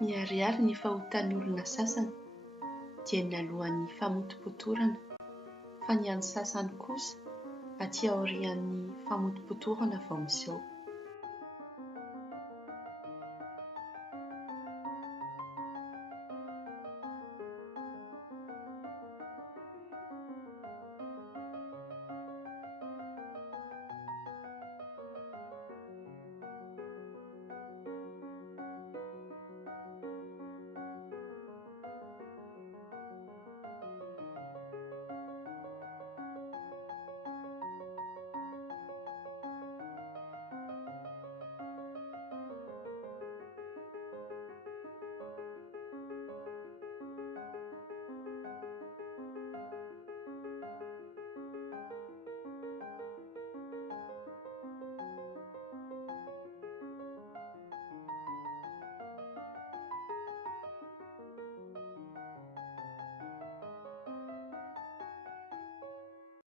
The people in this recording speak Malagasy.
Miharihary ny fahotan'ny olona sasany dia ny alohan'ny famotim-potorana, fa ny an'ny sasany kosa aty aorian'ny famotim-potorana vao miseho.